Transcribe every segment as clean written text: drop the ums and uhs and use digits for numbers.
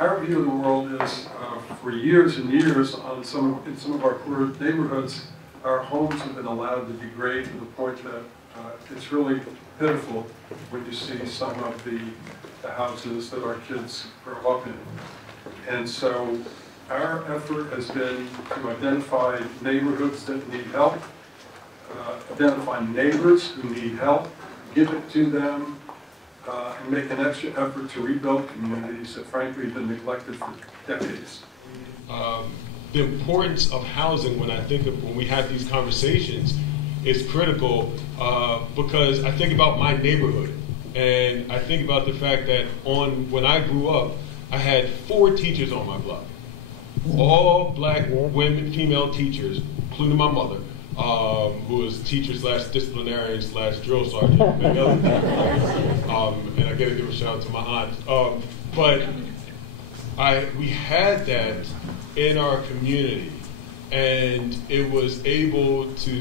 our view of the world is, for years and years, in some of our poor neighborhoods, our homes have been allowed to degrade to the point that it's really pitiful when you see some of the houses that our kids grow up in. And so our effort has been to identify neighborhoods that need help, identify neighbors who need help, give it to them, and make an extra effort to rebuild communities that frankly have been neglected for decades. The importance of housing, when we have these conversations, is critical because I think about my neighborhood, and I think about the fact that when I grew up, I had 4 teachers on my block, all black women, female teachers, including my mother, who was teacher / disciplinarian / drill sergeant, and many other things. And I got to give a shout out to my aunt. But we had that in our community, and it was able to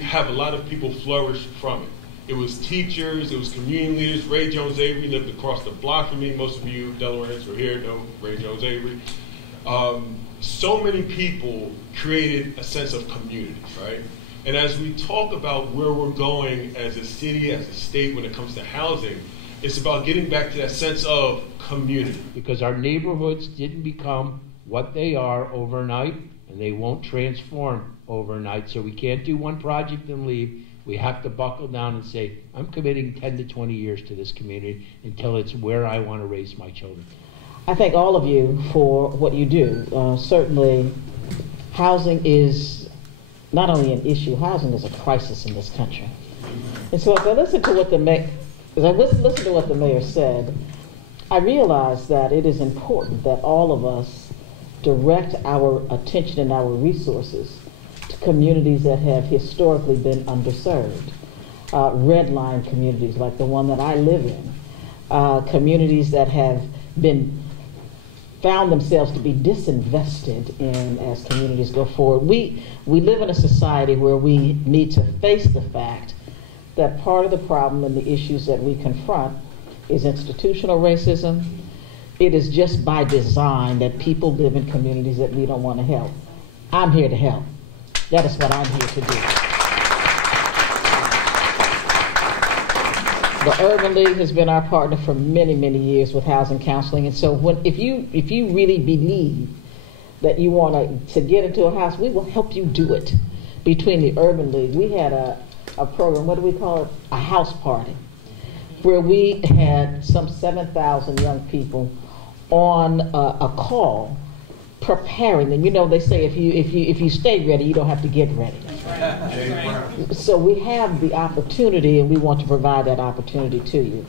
have a lot of people flourish from it. It was teachers, it was community leaders. Ray Jones Avery lived across the block from me. Most of you Delawareans who are here know Ray Jones Avery. So many people created a sense of community, right? And as we talk about where we're going as a city, as a state, when it comes to housing, it's about getting back to that sense of community. Because our neighborhoods didn't become what they are overnight, and they won't transform overnight. So we can't do one project and leave. We have to buckle down and say, I'm committing 10 to 20 years to this community until it's where I want to raise my children. I thank all of you for what you do. Certainly, housing is not only an issue, housing is a crisis in this country. And so as I listen to what the mayor said, I realized that it is important that all of us direct our attention and our resources to communities that have historically been underserved. Redline communities like the one that I live in, communities that have found themselves to be disinvested in as communities go forward. We live in a society where we need to face the fact that part of the problem and the issues that we confront is institutional racism. It is just by design that people live in communities that we don't want to help. I'm here to help. That is what I'm here to do. The Urban League has been our partner for many, many years with housing counseling. And so if you really believe that you want to get into a house, we will help you do it. Between the Urban League, we had a program, what do we call it? A house party, where we had some 7,000 young people on a call preparing them. You know, they say if you stay ready, you don't have to get ready. That's right. So we have the opportunity, and we want to provide that opportunity to you.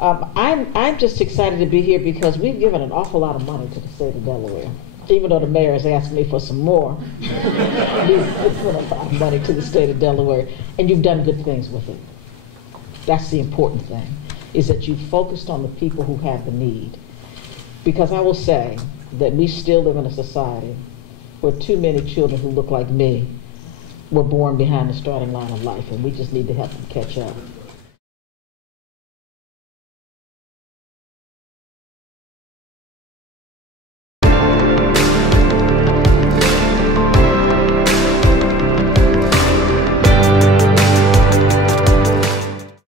I'm just excited to be here because we've given an awful lot of money to the state of Delaware. Even though the mayor has asked me for some more, we've put a lot of money to the state of Delaware, and you've done good things with it. That's the important thing, is that you focused on the people who have the need. Because I will say that we still live in a society where too many children who look like me were born behind the starting line of life, and we just need to help them catch up.